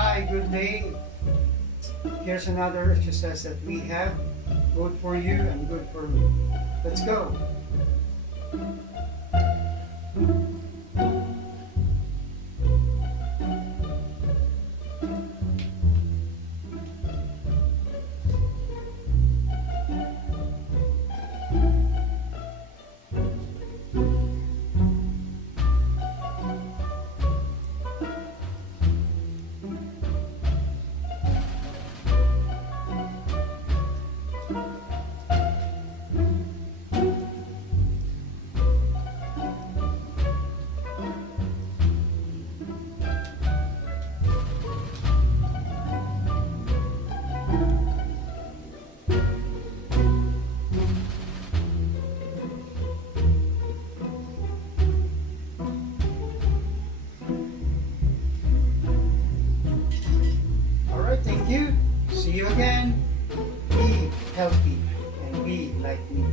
Hi, good day. Here's another exercise that we have. Good for you and good for me. Let's go. Alright, thank you. See you again. Be healthy and be like me.